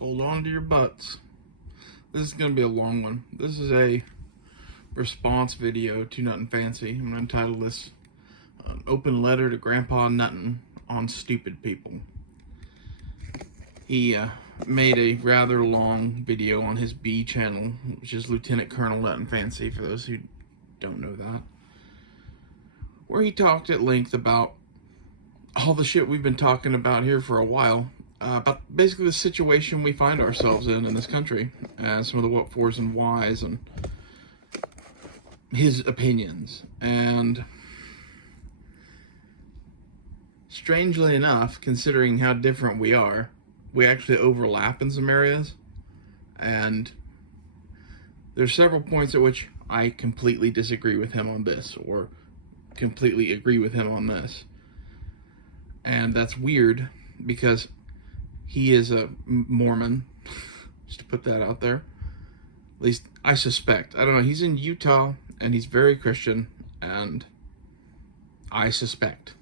Hold on to your butts. This is going to be a long one. This is a response video to nutnfancy. I'm going to entitle this Open Letter to Grandpa Nuttin on Stupid People. He made a rather long video on his B channel, which is Lieutenant Colonel Nutnfancy, for those who don't know that, where he talked at length about all the shit we've been talking about here for a while, about basically the situation we find ourselves in this country, and some of the what fors and whys, and his opinions. And strangely enough, considering how different we are, we actually overlap in some areas, and there's several points at which I completely disagree with him on this, or completely agree with him on this. And that's weird, because he is a Mormon, just to put that out there. At least I suspect. I don't know, he's in Utah, and he's very Christian, and I suspect.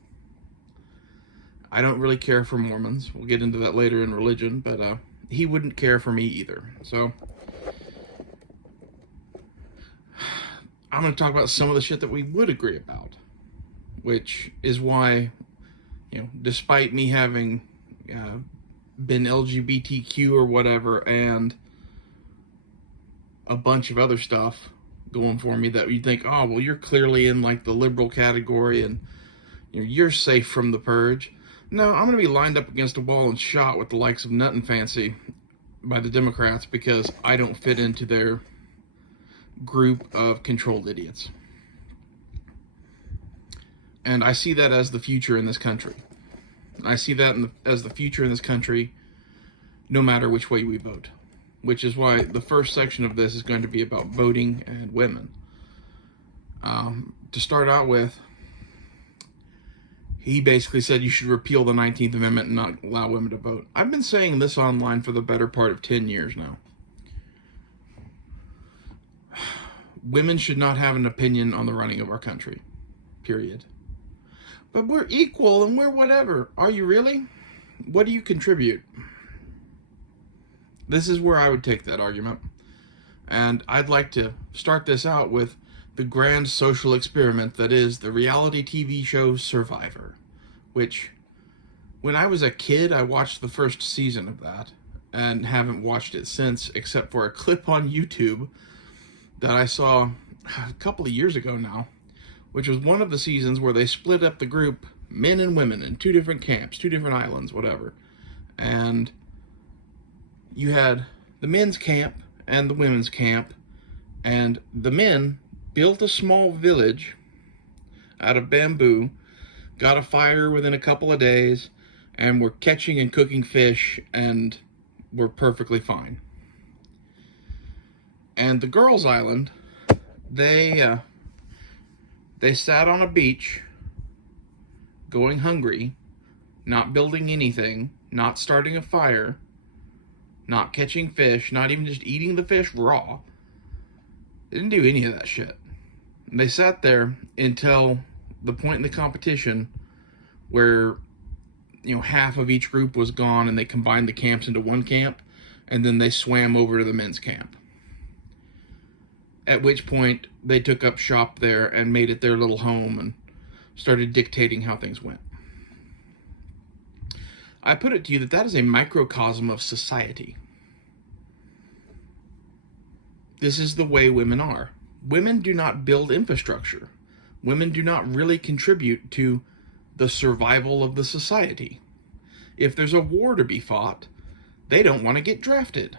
I don't really care for Mormons. We'll get into that later in religion, but he wouldn't care for me either. So I'm going to talk about some of the shit that we would agree about, which is why, you know, despite me having been LGBTQ or whatever, and a bunch of other stuff going for me that you think, oh, well, you're clearly in like the liberal category and you're safe from the purge. No, I'm going to be lined up against a wall and shot with the likes of nutnfancy by the Democrats because I don't fit into their group of controlled idiots. And I see that as the future in this country. I see that as the future in this country, no matter which way we vote. Which is why the first section of this is going to be about voting and women. To start out with, he basically said you should repeal the 19th Amendment and not allow women to vote. I've been saying this online for the better part of 10 years now. Women should not have an opinion on the running of our country. Period. But we're equal and we're whatever. Are you really? What do you contribute? This is where I would take that argument. And I'd like to start this out with the grand social experiment that is the reality TV show Survivor, which, when I was a kid, I watched the first season of that and haven't watched it since, except for a clip on YouTube that I saw a couple of years ago now, which was one of the seasons where they split up the group, men and women, in two different camps, two different islands, whatever. And you had the men's camp and the women's camp, and the men built a small village out of bamboo, got a fire within a couple of days, and were catching and cooking fish, and were perfectly fine. And the girls' island, they sat on a beach, going hungry, not building anything, not starting a fire, not catching fish, not even just eating the fish raw. They didn't do any of that shit. And they sat there until the point in the competition where, half of each group was gone and they combined the camps into one camp, and then they swam over to the men's camp. At which point they took up shop there and made it their little home and started dictating how things went. I put it to you that is a microcosm of society. This is the way women are. Women do not build infrastructure. Women do not really contribute to the survival of the society. If there's a war to be fought, they don't want to get drafted.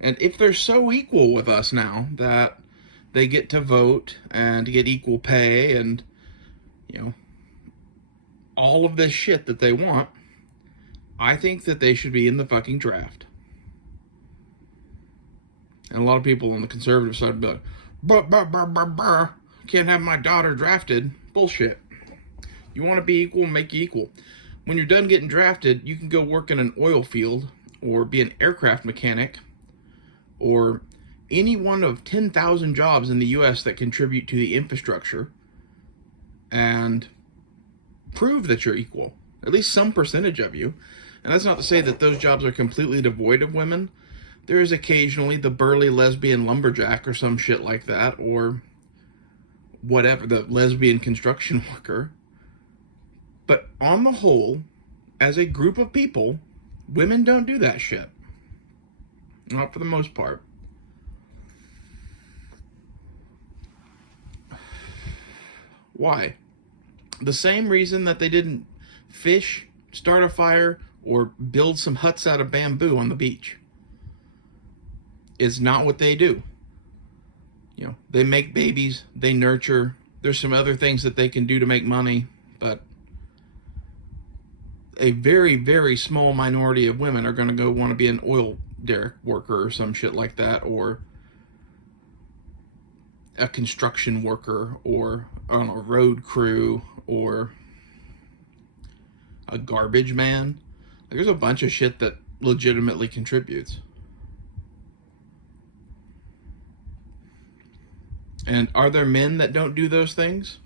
And if they're so equal with us now that they get to vote and get equal pay and, all of this shit that they want, I think that they should be in the fucking draft. And a lot of people on the conservative side would be like, can't have my daughter drafted. Bullshit. You want to be equal, make you equal. When you're done getting drafted, you can go work in an oil field or be an aircraft mechanic or any one of 10,000 jobs in the U.S. that contribute to the infrastructure and prove that you're equal. At least some percentage of you. And that's not to say that those jobs are completely devoid of women. There is occasionally the burly lesbian lumberjack or some shit like that, or whatever, the lesbian construction worker. But on the whole, as a group of people, women don't do that shit. Not for the most part. Why? The same reason that they didn't fish, start a fire, or build some huts out of bamboo on the beach. It's not what they do. You know, they make babies, they nurture. There's some other things that they can do to make money, but a very, very small minority of women are going to go want to be an oil derrick worker or some shit like that, or a construction worker, or on a road crew, or a garbage man. There's a bunch of shit that legitimately contributes. And are there men that don't do those things?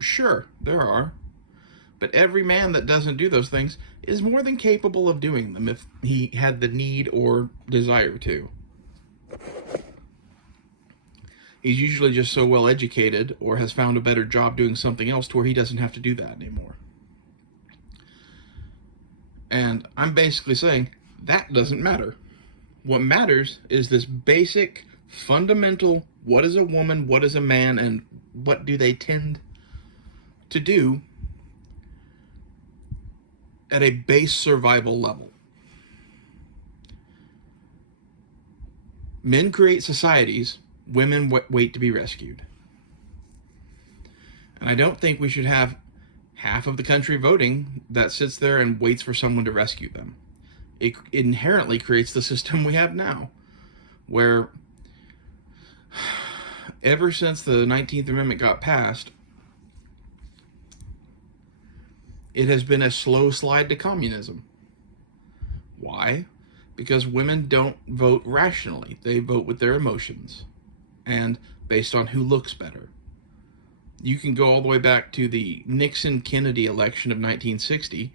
Sure, there are. But every man that doesn't do those things is more than capable of doing them if he had the need or desire to. He's usually just so well educated or has found a better job doing something else to where he doesn't have to do that anymore. And I'm basically saying that doesn't matter. What matters is this basic, fundamental, what is a woman, what is a man, and what do they tend to do at a base survival level. Men create societies, women wait to be rescued. And I don't think we should have half of the country voting that sits there and waits for someone to rescue them. It inherently creates the system we have now, where ever since the 19th Amendment got passed, it has been a slow slide to communism. Why? Because women don't vote rationally. They vote with their emotions and based on who looks better. You can go all the way back to the Nixon-Kennedy election of 1960,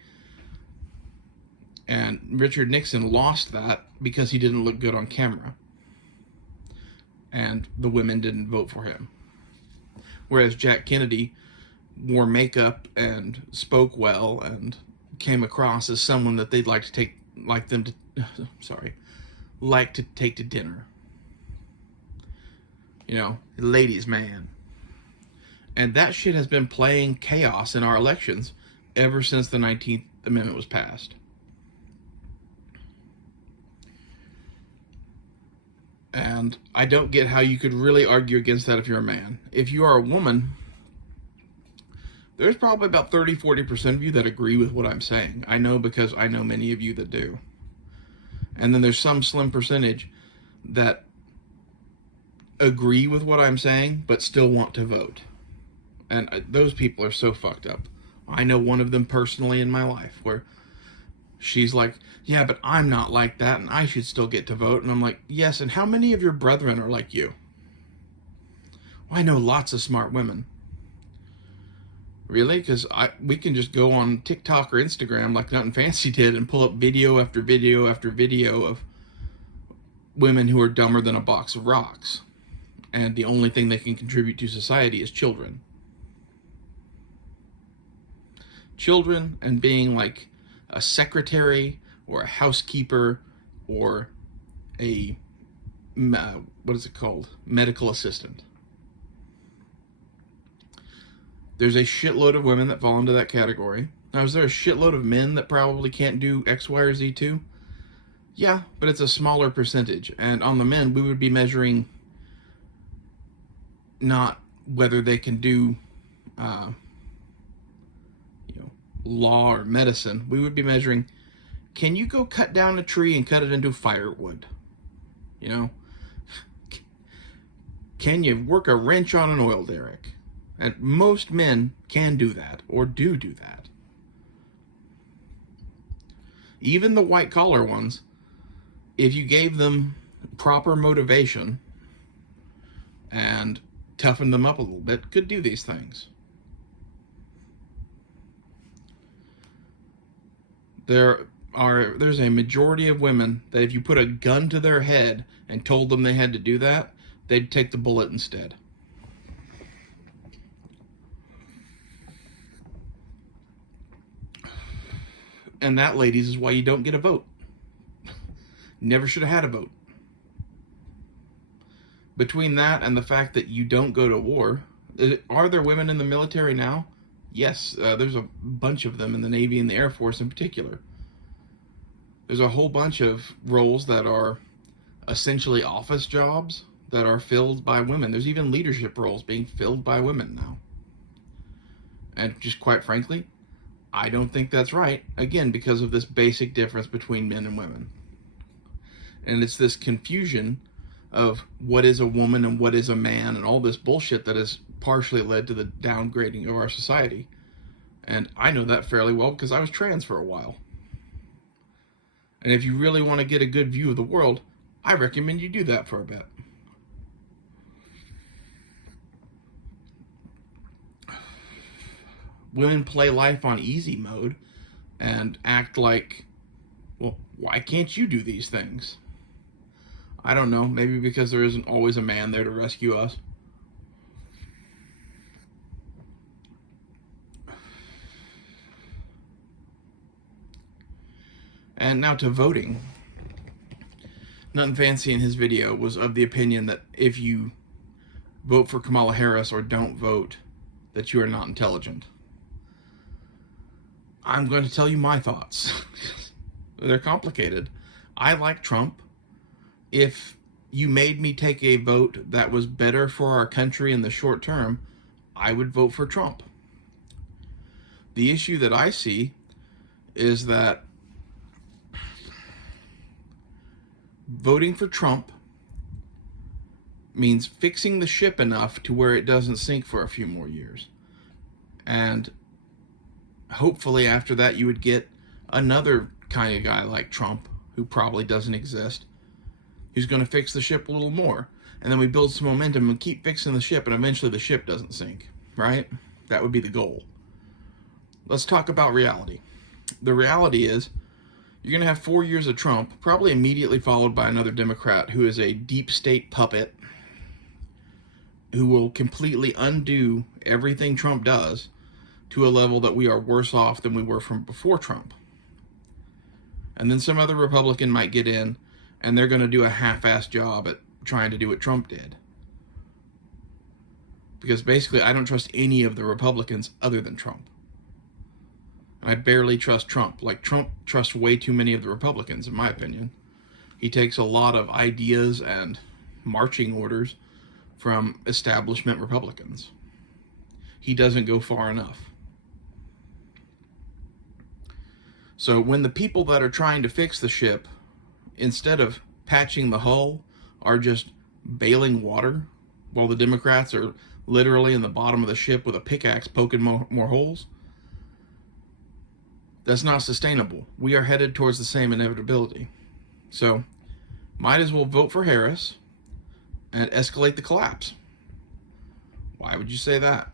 and Richard Nixon lost that because he didn't look good on camera. And the women didn't vote for him. Whereas Jack Kennedy wore makeup and spoke well and came across as someone that they'd like to take to dinner. You know, ladies' man. And that shit has been playing chaos in our elections ever since the 19th Amendment was passed. And I don't get how you could really argue against that if you're a man. If you are a woman, there's probably about 30-40% of you that agree with what I'm saying. I know because I know many of you that do. And then there's some slim percentage that agree with what I'm saying but still want to vote. And those people are so fucked up. I know one of them personally in my life where she's like, yeah, but I'm not like that and I should still get to vote. And I'm like, yes, and how many of your brethren are like you? Well, I know lots of smart women. Really? Because we can just go on TikTok or Instagram like Nutnfancy did and pull up video after video after video of women who are dumber than a box of rocks. And the only thing they can contribute to society is children. Children and being like a secretary or a housekeeper or a, what is it called? Medical assistant. There's a shitload of women that fall into that category. Now, is there a shitload of men that probably can't do X, Y, or Z too? Yeah, but it's a smaller percentage. And on the men, we would be measuring not whether they can do, law or medicine. We would be measuring, can you go cut down a tree and cut it into firewood? You know? Can you work a wrench on an oil derrick? And most men can do that, or do that. Even the white-collar ones, if you gave them proper motivation and toughened them up a little bit, could do these things. there's a majority of women that if you put a gun to their head and told them they had to do that, they'd take the bullet instead. And that, ladies, is why you don't get a vote. Never should have had a vote. Between that and the fact that you don't go to war, are there women in the military now? Yes, there's a bunch of them in the Navy and the Air Force in particular. There's a whole bunch of roles that are essentially office jobs that are filled by women. There's even leadership roles being filled by women now. And just quite frankly, I don't think that's right, again, because of this basic difference between men and women. And it's this confusion of what is a woman and what is a man and all this bullshit that has partially led to the downgrading of our society. And I know that fairly well because I was trans for a while. And if you really want to get a good view of the world, I recommend you do that for a bit. Women play life on easy mode and act like, well, why can't you do these things? I don't know, maybe because there isn't always a man there to rescue us. And now to voting. Nutnfancy in his video was of the opinion that if you vote for Kamala Harris or don't vote, that you are not intelligent. I'm going to tell you my thoughts. They're complicated. I like Trump. If you made me take a vote that was better for our country in the short term, I would vote for Trump. The issue that I see is that voting for Trump means fixing the ship enough to where it doesn't sink for a few more years. And hopefully after that you would get another kind of guy like Trump, who probably doesn't exist, who's going to fix the ship a little more. And then we build some momentum and keep fixing the ship, and eventually the ship doesn't sink, right? That would be the goal. Let's talk about reality. The reality is you're going to have 4 years of Trump, probably immediately followed by another Democrat who is a deep state puppet who will completely undo everything Trump does to a level that we are worse off than we were from before Trump. And then some other Republican might get in, and they're going to do a half-assed job at trying to do what Trump did. Because basically, I don't trust any of the Republicans other than Trump. And I barely trust Trump. Like, Trump trusts way too many of the Republicans, in my opinion. He takes a lot of ideas and marching orders from establishment Republicans. He doesn't go far enough. So when the people that are trying to fix the ship, instead of patching the hull, are just bailing water, while the Democrats are literally in the bottom of the ship with a pickaxe poking more holes, that's not sustainable. We are headed towards the same inevitability. So might as well vote for Harris and escalate the collapse. Why would you say that?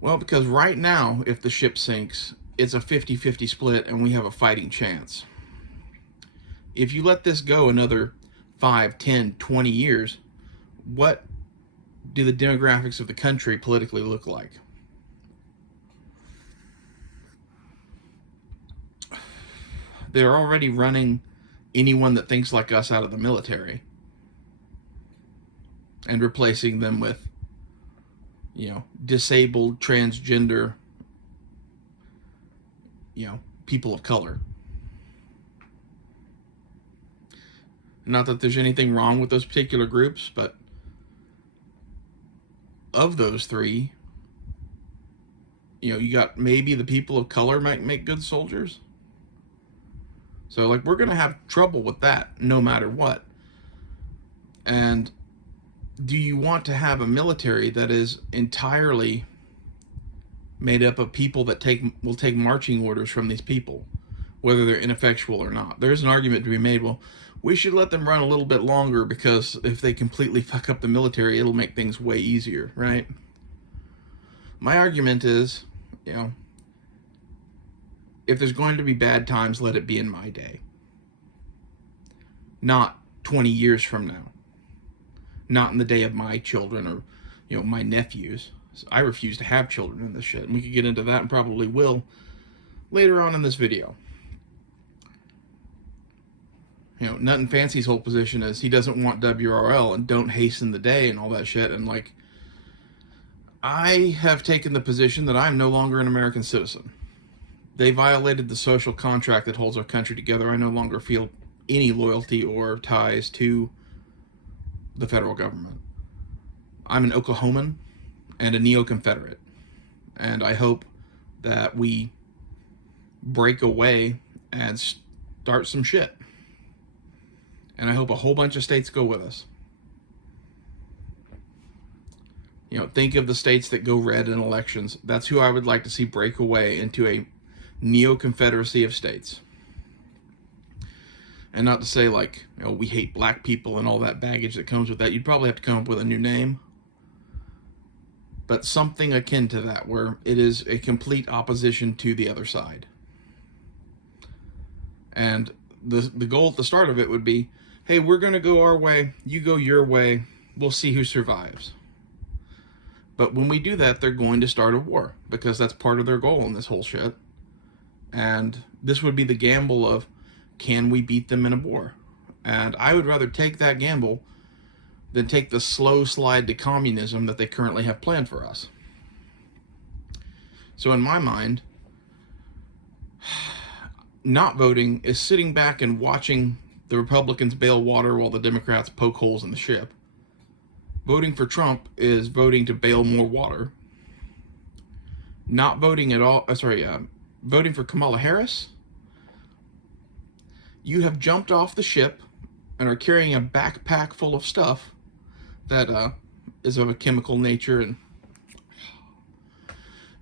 Well, because right now, if the ship sinks, it's a 50-50 split and we have a fighting chance. If you let this go another 5, 10, 20 years, what do the demographics of the country politically look like? They're already running anyone that thinks like us out of the military and replacing them with, disabled, transgender, people of color. Not that there's anything wrong with those particular groups, but of those three, you got maybe the people of color might make good soldiers. So, we're going to have trouble with that no matter what. And do you want to have a military that is entirely made up of people that will take marching orders from these people, whether they're ineffectual or not? There's an argument to be made, well, we should let them run a little bit longer because if they completely fuck up the military, it'll make things way easier, right? My argument is, if there's going to be bad times, let it be in my day. Not 20 years from now. Not in the day of my children or, my nephews. So I refuse to have children in this shit. And we could get into that and probably will later on in this video. Nutnfancy's whole position is he doesn't want WRL and don't hasten the day and all that shit. And I have taken the position that I'm no longer an American citizen. They violated the social contract that holds our country together. I no longer feel any loyalty or ties to the federal government. I'm an Oklahoman and a neo-Confederate. And I hope that we break away and start some shit. And I hope a whole bunch of states go with us. Think of the states that go red in elections. That's who I would like to see break away into a neo-confederacy of states. And not to say we hate black people and all that baggage that comes with that. You'd probably have to come up with a new name. But something akin to that, where it is a complete opposition to the other side. And the goal at the start of it would be, hey, we're going to go our way, you go your way, we'll see who survives. But when we do that, they're going to start a war, because that's part of their goal in this whole shit. And this would be the gamble of, can we beat them in a war? And I would rather take that gamble than take the slow slide to communism that they currently have planned for us. So in my mind, not voting is sitting back and watching the Republicans bail water while the Democrats poke holes in the ship. Voting for Trump is voting to bail more water. Not voting at all, voting for Kamala Harris, you have jumped off the ship and are carrying a backpack full of stuff that is of a chemical nature,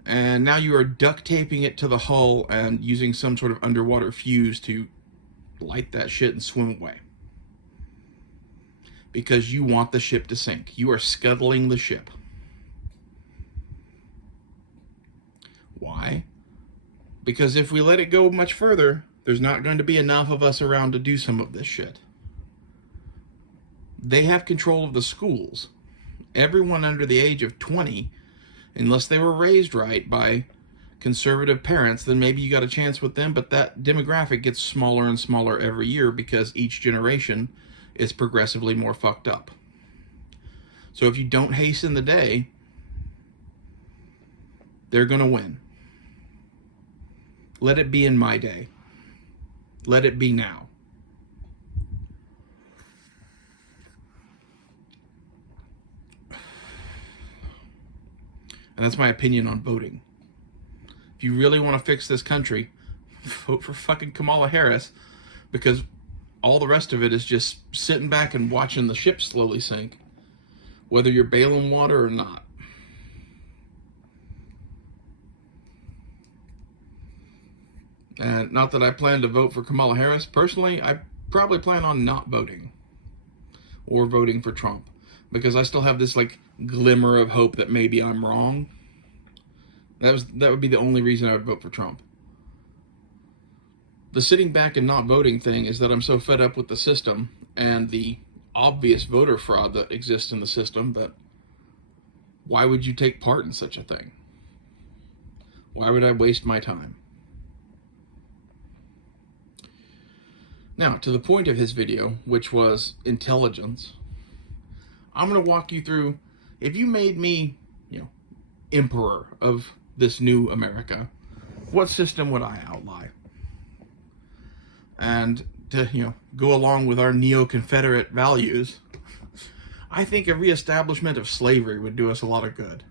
and now you are duct taping it to the hull and using some sort of underwater fuse to light that shit and swim away. Because you want the ship to sink. You are scuttling the ship. Why? Because if we let it go much further, there's not going to be enough of us around to do some of this shit. They have control of the schools. Everyone under the age of 20, unless they were raised right by conservative parents, then maybe you got a chance with them, but that demographic gets smaller and smaller every year because each generation is progressively more fucked up. So if you don't hasten the day, they're going to win. Let it be in my day. Let it be now. And that's my opinion on voting. If you really want to fix this country, vote for fucking Kamala Harris, because all the rest of it is just sitting back and watching the ship slowly sink, whether you're bailing water or not. And not that I plan to vote for Kamala Harris. Personally, I probably plan on not voting or voting for Trump, because I still have this glimmer of hope that maybe I'm wrong. That would be the only reason I would vote for Trump. The sitting back and not voting thing is that I'm so fed up with the system and the obvious voter fraud that exists in the system that why would you take part in such a thing? Why would I waste my time? Now, to the point of his video, which was intelligence, I'm going to walk you through, if you made me, emperor of this new America, what system would I outline? And to, go along with our neo-Confederate values, I think a reestablishment of slavery would do us a lot of good.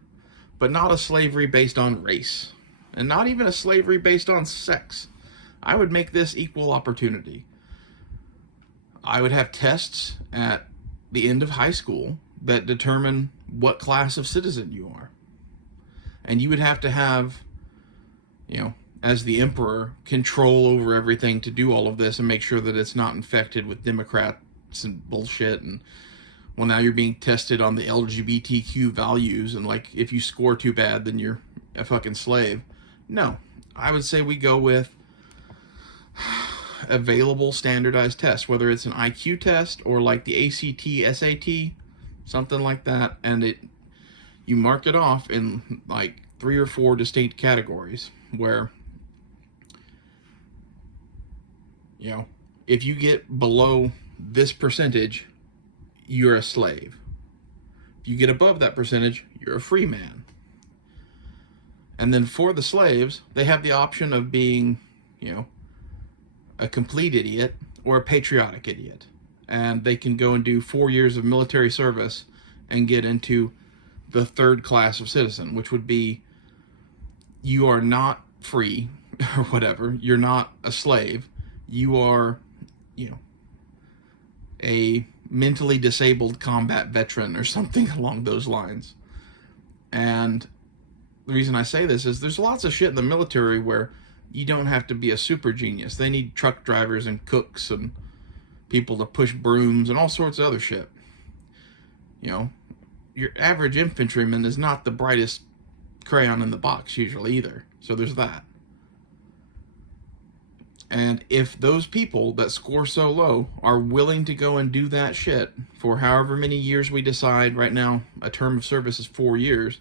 But not a slavery based on race. And not even a slavery based on sex. I would make this equal opportunity. I would have tests at the end of high school that determine what class of citizen you are. And you would have to have, as the emperor, control over everything to do all of this and make sure that it's not infected with Democrats and bullshit. And, well, now you're being tested on the LGBTQ values, and, if you score too bad, then you're a fucking slave. No. I would say we go with available standardized tests, whether it's an IQ test or like the ACT, SAT, something like that, and you mark it off in like 3 or 4 distinct categories where, you know, if you get below this percentage, you're a slave. If you get above that percentage, you're a free man. And then for the slaves, they have the option of being, you know, a complete idiot or a patriotic idiot. And they can go and do 4 years of military service and get into the third class of citizen, which would be you are not free or whatever. You're not a slave. You are, you know, a mentally disabled combat veteran or something along those lines. And the reason I say this is there's lots of shit in the military where you don't have to be a super genius. They need truck drivers and cooks and people to push brooms and all sorts of other shit. You know, your average infantryman is not the brightest crayon in the box usually either. So there's that. And if those people that score so low are willing to go and do that shit for however many years we decide, right now a term of service is 4 years,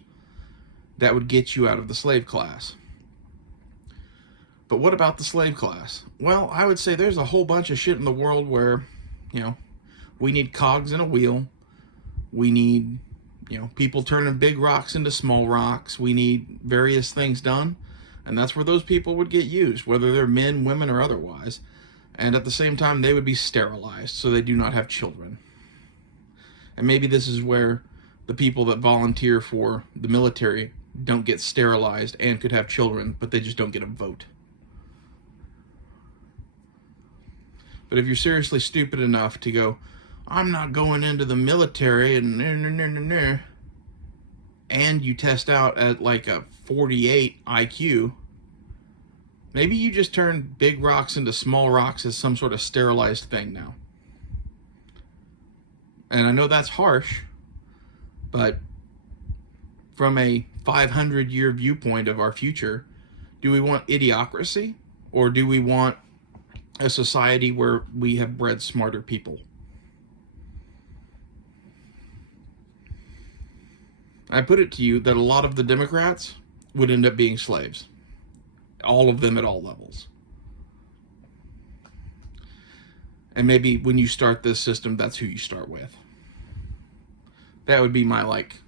that would get you out of the slave class. But what about the slave class? Well, I would say there's a whole bunch of shit in the world where, you know, we need cogs in a wheel. We need, you know, people turning big rocks into small rocks. We need various things done. And that's where those people would get used, whether they're men, women, or otherwise. And at the same time, they would be sterilized so they do not have children. And maybe this is where the people that volunteer for the military don't get sterilized and could have children, but they just don't get a vote. But if you're seriously stupid enough to go, I'm not going into the military, and you test out at like a 48 IQ, maybe you just turn big rocks into small rocks as some sort of sterilized thing now. And I know that's harsh, but from a 500-year viewpoint of our future, do we want idiocracy, or do we want a society where we have bred smarter people? I put it to you that a lot of the Democrats would end up being slaves. All of them at all levels. And maybe when you start this system, that's who you start with. That would be my, like,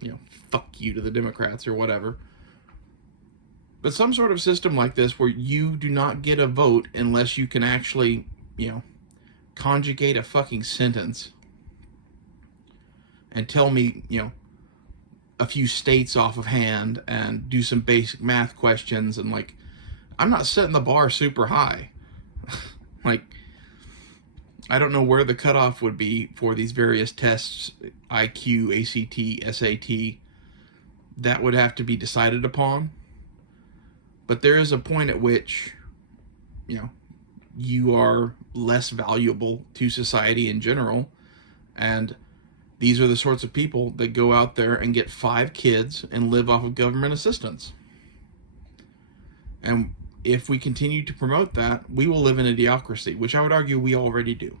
you know, fuck you to the Democrats or whatever. But some sort of system like this where you do not get a vote unless you can actually, you know, conjugate a fucking sentence and tell me, you know, a few states off of hand and do some basic math questions. And like, I'm not setting the bar super high. Like, I don't know where the cutoff would be for these various tests, IQ, ACT, SAT. That would have to be decided upon. But there is a point at which, you know, you are less valuable to society in general. And these are the sorts of people that go out there and get 5 kids and live off of government assistance. And if we continue to promote that, we will live in a idiocracy, which I would argue we already do.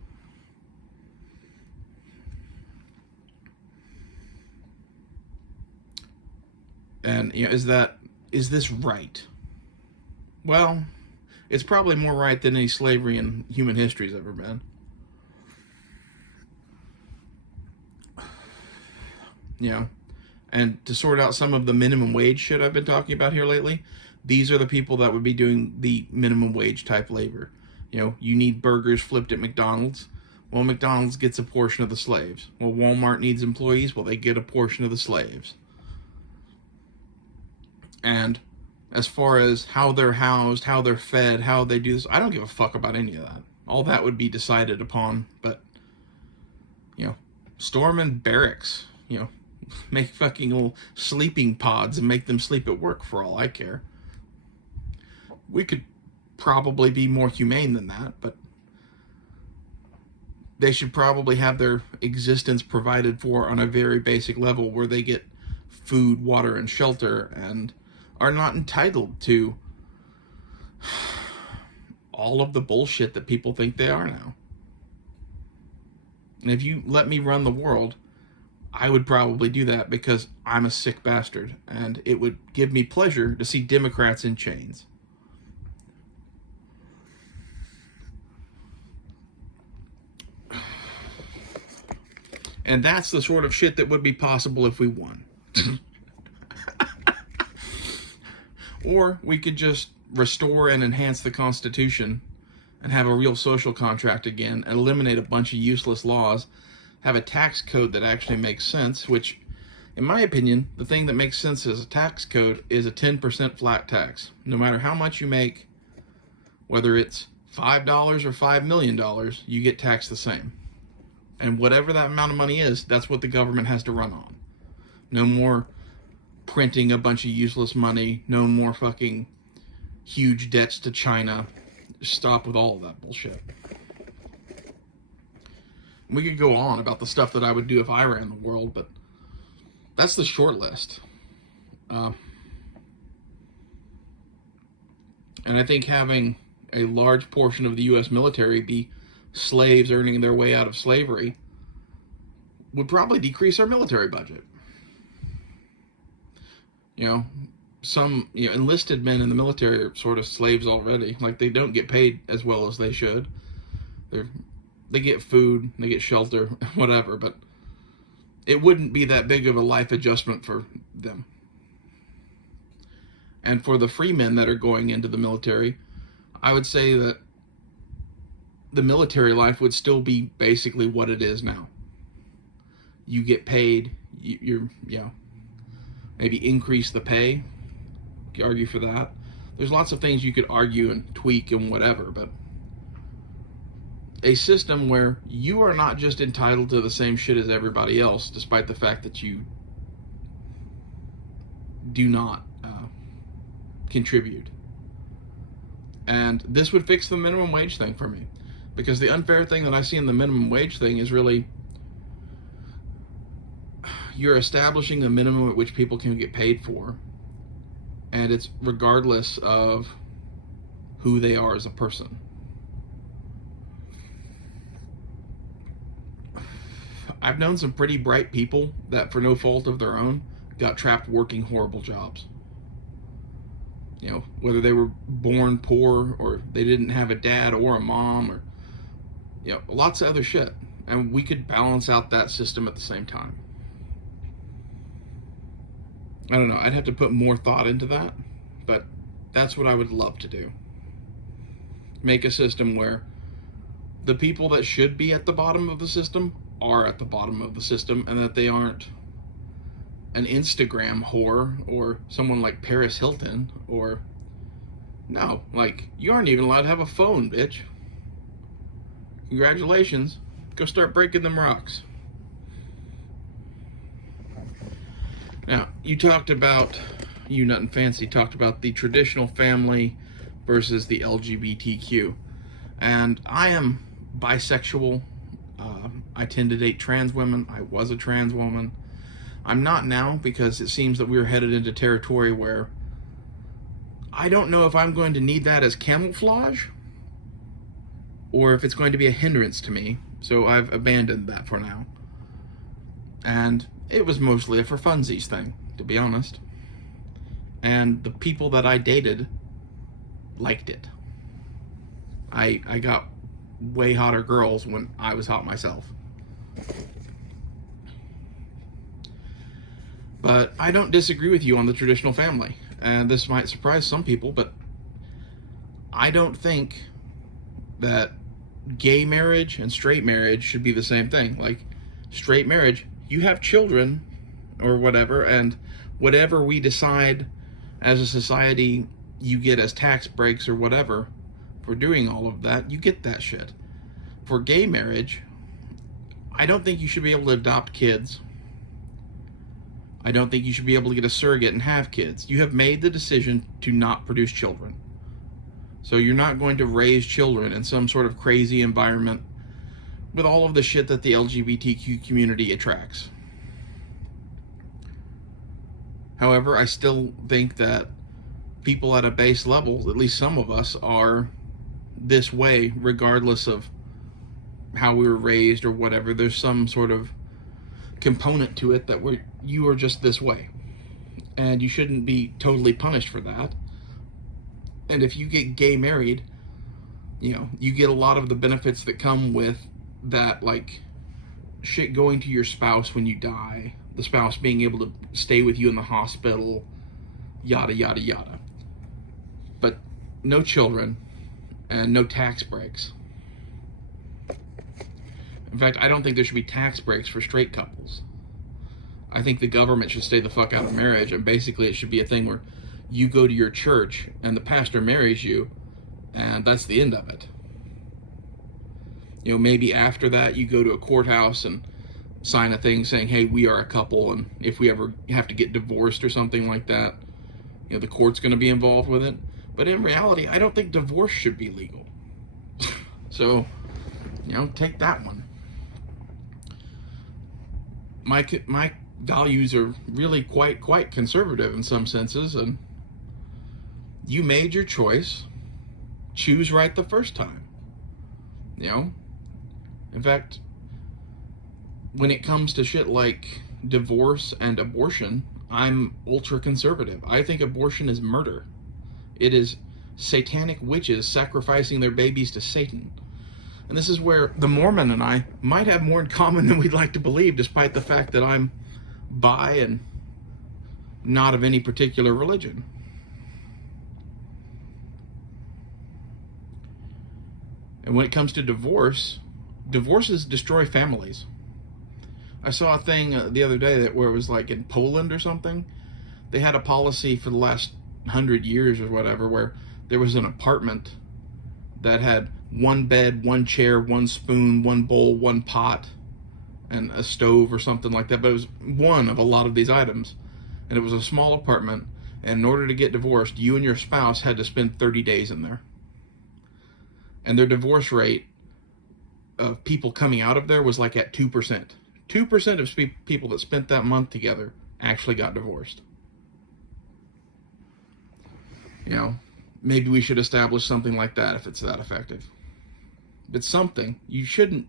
And, you know, is this right? Well, it's probably more right than any slavery in human history has ever been. You know, and to sort out some of the minimum wage shit I've been talking about here lately, these are the people that would be doing the minimum wage type labor. You know, you need burgers flipped at McDonald's. Well, McDonald's gets a portion of the slaves. Well, Walmart needs employees. Well, they get a portion of the slaves. And as far as how they're housed, how they're fed, how they do this, I don't give a fuck about any of that. All that would be decided upon. But, you know, storming barracks, you know, make fucking little sleeping pods and make them sleep at work for all I care. We could probably be more humane than that, but they should probably have their existence provided for on a very basic level where they get food, water, and shelter and are not entitled to all of the bullshit that people think they are now. And if you let me run the world, I would probably do that because I'm a sick bastard, and it would give me pleasure to see Democrats in chains. And that's the sort of shit that would be possible if we won. Or we could just restore and enhance the Constitution and have a real social contract again, and eliminate a bunch of useless laws, have a tax code that actually makes sense, which, in my opinion, the thing that makes sense as a tax code is a 10% flat tax. No matter how much you make, whether it's $5 or $5 million, you get taxed the same. And whatever that amount of money is, that's what the government has to run on. No more printing a bunch of useless money, no more fucking huge debts to China. Stop with all of that bullshit. We could go on about the stuff that I would do if I ran the world, but that's the short list. And I think having a large portion of the U.S. military be slaves earning their way out of slavery would probably decrease our military budget. Some enlisted men in the military are sort of slaves already. Like, they don't get paid as well as they should. They get food, they get shelter, whatever, but it wouldn't be that big of a life adjustment for them. And for the free men that are going into the military, I would say that the military life would still be basically what it is now. You get paid, you're maybe increase the pay. You argue for that. There's lots of things you could argue and tweak and whatever, but a system where you are not just entitled to the same shit as everybody else, despite the fact that you do not contribute. And this would fix the minimum wage thing for me, because the unfair thing that I see in the minimum wage thing is really, you're establishing a minimum at which people can get paid for, and it's regardless of who they are as a person. I've known some pretty bright people that, for no fault of their own, got trapped working horrible jobs. Whether they were born poor, or they didn't have a dad or a mom, or lots of other shit. And we could balance out that system at the same time. I don't know, I'd have to put more thought into that, but that's what I would love to do. Make a system where the people that should be at the bottom of the system are at the bottom of the system, and that they aren't an Instagram whore or someone like Paris Hilton, or no, like, you aren't even allowed to have a phone, bitch. Congratulations, go start breaking them rocks. Now, you nutnfancy talked about the traditional family versus the LGBTQ, and I am bisexual. I tend to date trans women. I was a trans woman. I'm not now, because it seems that we're headed into territory where I don't know if I'm going to need that as camouflage or if it's going to be a hindrance to me. So I've abandoned that for now. And it was mostly a for funsies thing, to be honest. And the people that I dated liked it. I got way hotter girls when I was hot myself. But I don't disagree with you on the traditional family. And this might surprise some people, but I don't think that gay marriage and straight marriage should be the same thing. Like, straight marriage, you have children or whatever, and whatever we decide as a society you get as tax breaks or whatever for doing all of that, you get that shit. For gay marriage, I don't think you should be able to adopt kids. I don't think you should be able to get a surrogate and have kids. You have made the decision to not produce children. So you're not going to raise children in some sort of crazy environment with all of the shit that the LGBTQ community attracts. However, I still think that people at a base level, at least some of us, are this way regardless of how we were raised or whatever. There's some sort of component to it that you are just this way, and you shouldn't be totally punished for that. And if you get gay married, you get a lot of the benefits that come with that, like shit going to your spouse when you die, the spouse being able to stay with you in the hospital, yada yada yada. But no children and no tax breaks. In fact, I don't think there should be tax breaks for straight couples. I think the government should stay the fuck out of marriage, and basically it should be a thing where you go to your church and the pastor marries you, and that's the end of it. Maybe after that you go to a courthouse and sign a thing saying, hey, we are a couple, and if we ever have to get divorced or something like that, the court's going to be involved with it. But in reality, I don't think divorce should be legal. So, take that one. My values are really quite conservative in some senses, and you made your choice. Choose right the first time. In fact, when it comes to shit like divorce and abortion, I'm ultra conservative. I think abortion is murder. It is satanic witches sacrificing their babies to Satan. And this is where the Mormon and I might have more in common than we'd like to believe, despite the fact that I'm bi and not of any particular religion. And when it comes to divorce, divorces destroy families. I saw a thing the other day where it was like in Poland or something. They had a policy for the last 100 years or whatever, where there was an apartment that had one bed, one chair, one spoon, one bowl, one pot, and a stove or something like that. But it was one of a lot of these items. And it was a small apartment. And in order to get divorced, you and your spouse had to spend 30 days in there. And their divorce rate of people coming out of there was like at 2%. 2% of people that spent that month together actually got divorced. Maybe we should establish something like that if it's that effective. But something. You shouldn't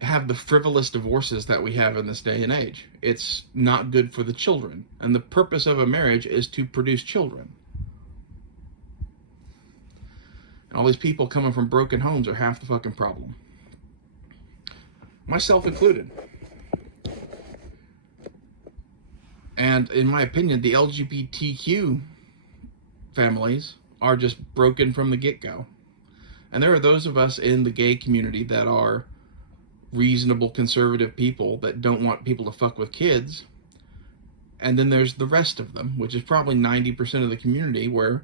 have the frivolous divorces that we have in this day and age. It's not good for the children. And the purpose of a marriage is to produce children. And all these people coming from broken homes are half the fucking problem. Myself included. And in my opinion, the LGBTQ families are just broken from the get-go. And there are those of us in the gay community that are reasonable conservative people that don't want people to fuck with kids. And then there's the rest of them, which is probably 90% of the community, where,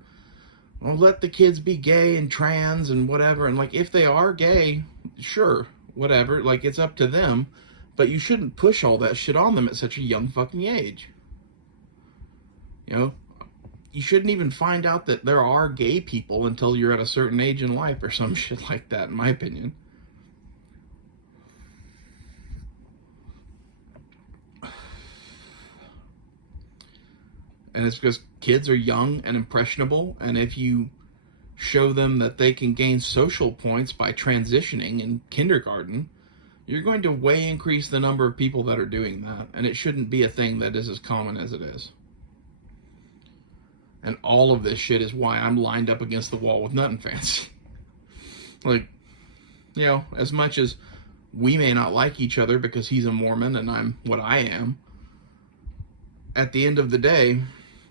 well, let the kids be gay and trans and whatever. And like, if they are gay, sure, whatever, like, it's up to them. But you shouldn't push all that shit on them at such a young fucking age. You shouldn't even find out that there are gay people until you're at a certain age in life or some shit like that, in my opinion. And it's because kids are young and impressionable, and if you show them that they can gain social points by transitioning in kindergarten, you're going to way increase the number of people that are doing that, and it shouldn't be a thing that is as common as it is. And all of this shit is why I'm lined up against the wall with nutnfancy. Like, as much as we may not like each other because he's a Mormon and I'm what I am, at the end of the day,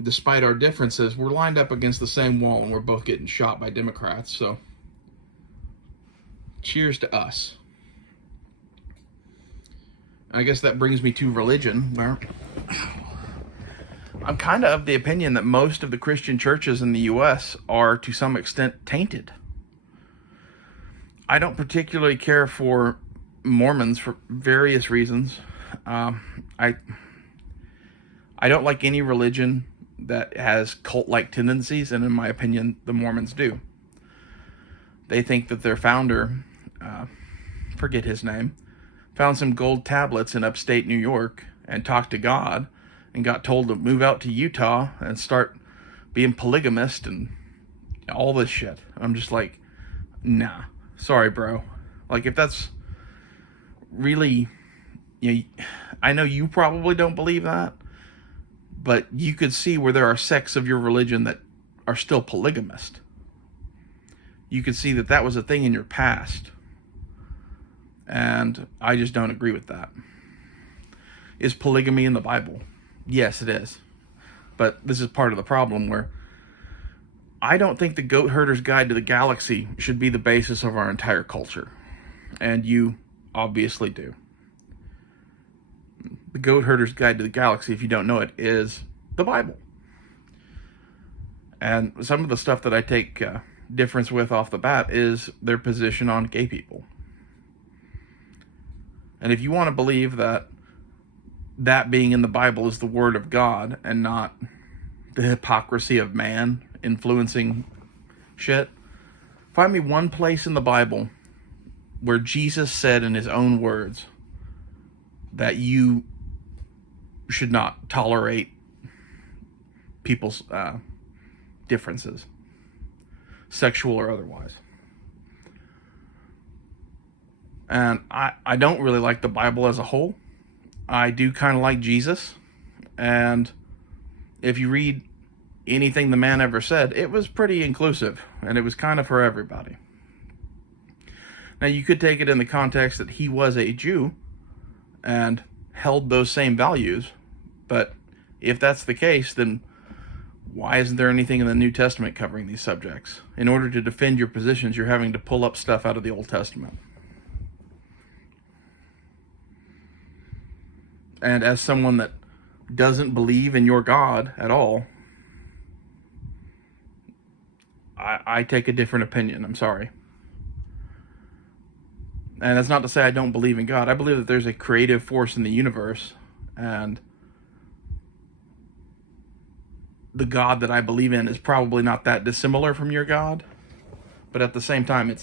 despite our differences, we're lined up against the same wall and we're both getting shot by Democrats. So, cheers to us. I guess that brings me to religion, where I'm kind of the opinion that most of the Christian churches in the U.S. are to some extent tainted. I don't particularly care for Mormons for various reasons. I don't like any religion that has cult-like tendencies, and in my opinion, the Mormons do. They think that their founder, forget his name, found some gold tablets in upstate New York and talked to God and got told to move out to Utah and start being polygamist and all this shit. I'm just like, nah, sorry, bro. Like, if that's really, I know you probably don't believe that, but you could see where there are sects of your religion that are still polygamist. You could see that was a thing in your past. And I just don't agree with that. Is polygamy in the Bible? Yes, it is. But this is part of the problem where I don't think the Goat Herder's Guide to the Galaxy should be the basis of our entire culture. And you obviously do. The Goat Herder's Guide to the Galaxy, if you don't know it, is the Bible. And some of the stuff that I take difference with off the bat is their position on gay people. And if you want to believe that being in the Bible is the word of God and not the hypocrisy of man influencing shit, find me one place in the Bible where Jesus said in his own words that you should not tolerate people's differences, sexual or otherwise. And I don't really like the Bible as a whole. I do kind of like Jesus. And if you read anything the man ever said, it was pretty inclusive. And it was kind of for everybody. Now, you could take it in the context that he was a Jew and held those same values. But if that's the case, then why isn't there anything in the New Testament covering these subjects? In order to defend your positions, you're having to pull up stuff out of the Old Testament. And as someone that doesn't believe in your God at all, I take a different opinion. I'm sorry. And that's not to say I don't believe in God. I believe that there's a creative force in the universe, and the God that I believe in is probably not that dissimilar from your God. But at the same time,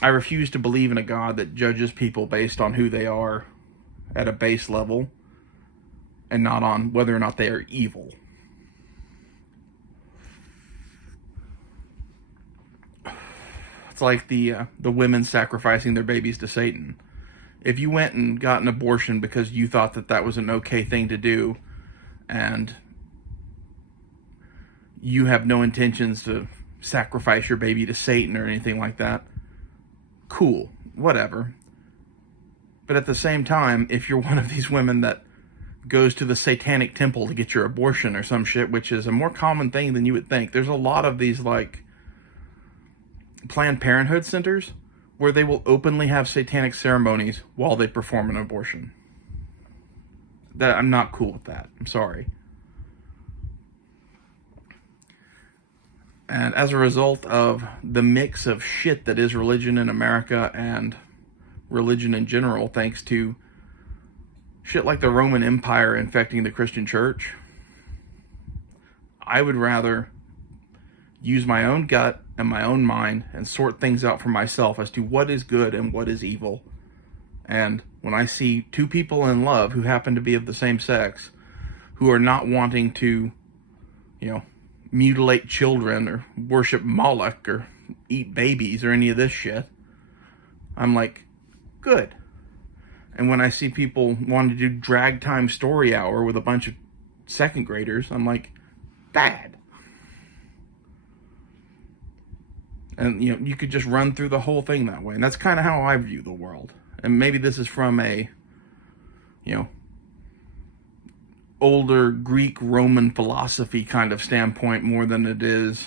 I refuse to believe in a God that judges people based on who they are at a base level and not on whether or not they are evil. It's like the women sacrificing their babies to Satan. If you went and got an abortion because you thought that was an okay thing to do, and you have no intentions to sacrifice your baby to Satan or anything like that, cool, whatever. But at the same time, if you're one of these women that goes to the satanic temple to get your abortion or some shit, which is a more common thing than you would think, there's a lot of these like Planned Parenthood centers where they will openly have satanic ceremonies while they perform an abortion. I'm not cool with that. I'm sorry. And as a result of the mix of shit that is religion in America and religion in general, thanks to shit like the Roman Empire infecting the Christian church, I would rather use my own gut and my own mind and sort things out for myself as to what is good and what is evil. And when I see two people in love who happen to be of the same sex, who are not wanting to, mutilate children or worship Moloch or eat babies or any of this shit, I'm like, good. And when I see people wanting to do drag time story hour with a bunch of second graders, I'm like, bad. And, you could just run through the whole thing that way. And that's kind of how I view the world. And maybe this is from a, older Greek Roman philosophy kind of standpoint more than it is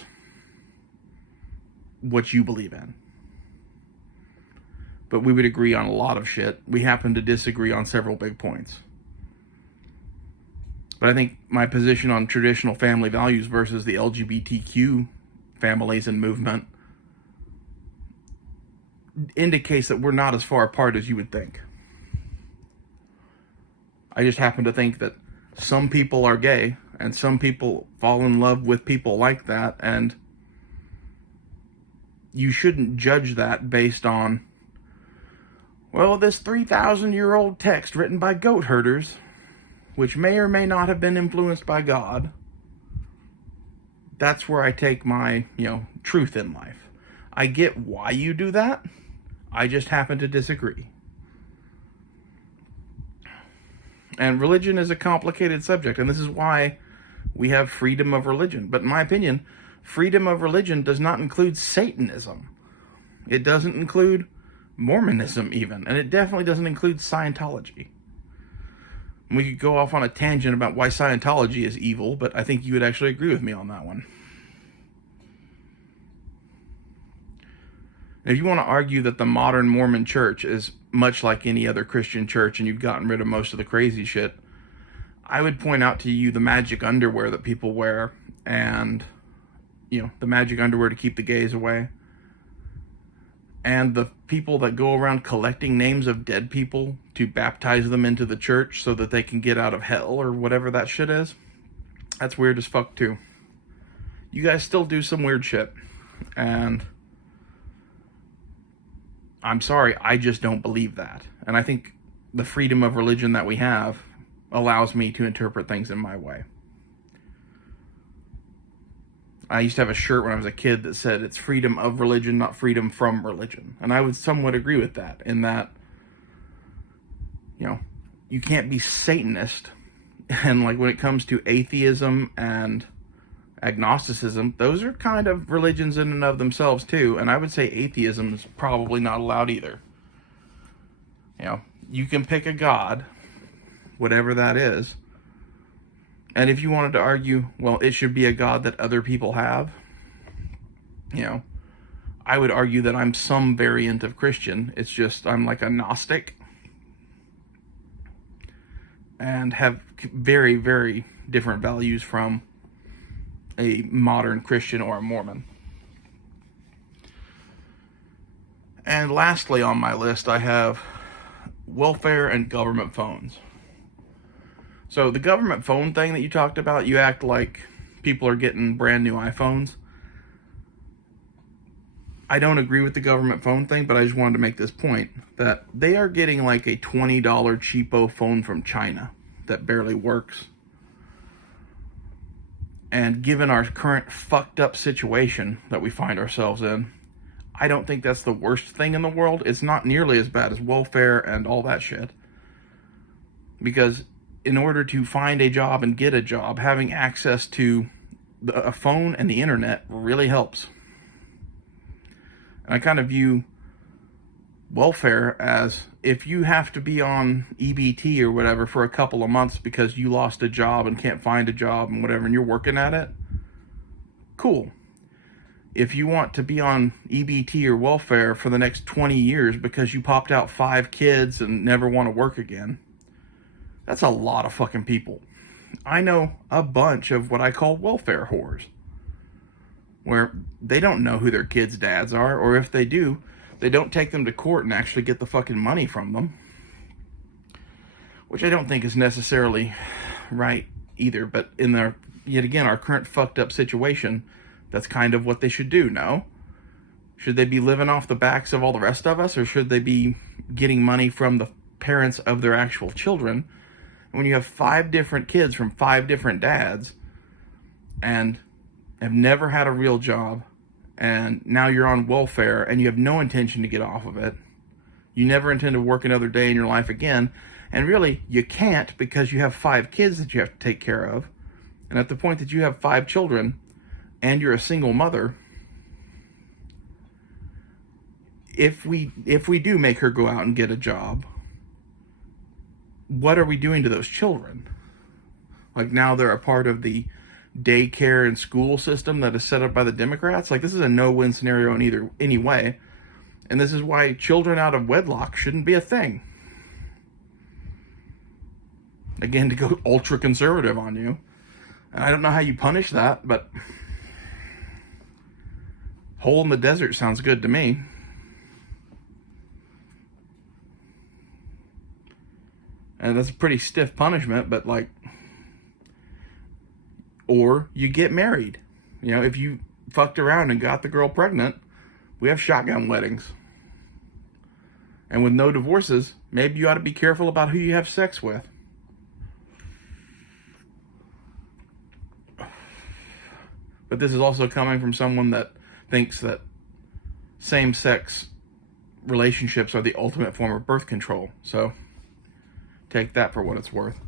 what you believe in. But we would agree on a lot of shit. We happen to disagree on several big points. But I think my position on traditional family values versus the LGBTQ families and movement indicates that we're not as far apart as you would think. I just happen to think that some people are gay and some people fall in love with people like that, and you shouldn't judge that based on, well, this 3,000-year-old text written by goat herders, which may or may not have been influenced by God, that's where I take my, truth in life. I get why you do that. I just happen to disagree. And religion is a complicated subject, and this is why we have freedom of religion. But in my opinion, freedom of religion does not include Satanism. It doesn't include Mormonism even, and it definitely doesn't include Scientology. We could go off on a tangent about why Scientology is evil, but I think you would actually agree with me on that one. If you want to argue that the modern Mormon church is much like any other Christian church and you've gotten rid of most of the crazy shit, I would point out to you the magic underwear that people wear and, the magic underwear to keep the gays away. And the people that go around collecting names of dead people to baptize them into the church so that they can get out of hell or whatever that shit is. That's weird as fuck too. You guys still do some weird shit. And I'm sorry, I just don't believe that. And I think the freedom of religion that we have allows me to interpret things in my way. I used to have a shirt when I was a kid that said it's freedom of religion, not freedom from religion. And I would somewhat agree with that, in that, you can't be Satanist. And like when it comes to atheism and agnosticism, those are kind of religions in and of themselves too. And I would say atheism is probably not allowed either. You can pick a god, whatever that is. And if you wanted to argue, well, it should be a god that other people have, I would argue that I'm some variant of Christian. It's just I'm like a Gnostic and have very, very different values from a modern Christian or a Mormon. And lastly on my list, I have welfare and government phones. So the government phone thing that you talked about, you act like people are getting brand new iPhones. I don't agree with the government phone thing, but I just wanted to make this point that they are getting like a $20 cheapo phone from China that barely works. And given our current fucked up situation that we find ourselves in, I don't think that's the worst thing in the world. It's not nearly as bad as welfare and all that shit. Because in order to find a job and get a job, having access to a phone and the internet really helps. And I kind of view welfare as if you have to be on EBT or whatever for a couple of months because you lost a job and can't find a job and whatever, and you're working at it, cool. If you want to be on EBT or welfare for the next 20 years because you popped out 5 kids and never want to work again, that's a lot of fucking people. I know a bunch of what I call welfare whores, where they don't know who their kids' dads are, or if they do, they don't take them to court and actually get the fucking money from them. Which I don't think is necessarily right either, but in their, yet again, our current fucked up situation, that's kind of what they should do, no? Should they be living off the backs of all the rest of us, or should they be getting money from the parents of their actual children? When you have 5 different kids from 5 different dads and have never had a real job, and now you're on welfare and you have no intention to get off of it, you never intend to work another day in your life again, and really you can't because you have 5 kids that you have to take care of, and at the point that you have 5 children and you're a single mother, if we do make her go out and get a job, what are we doing to those children? Like, now they're a part of the daycare and school system that is set up by the Democrats. Like, this is a no-win scenario in any way. And this is why children out of wedlock shouldn't be a thing. Again, to go ultra conservative on you. And I don't know how you punish that, but hole in the desert sounds good to me. And that's a pretty stiff punishment, but like, or you get married. If you fucked around and got the girl pregnant, we have shotgun weddings. And with no divorces, maybe you ought to be careful about who you have sex with. But this is also coming from someone that thinks that same-sex relationships are the ultimate form of birth control. So take that for what it's worth.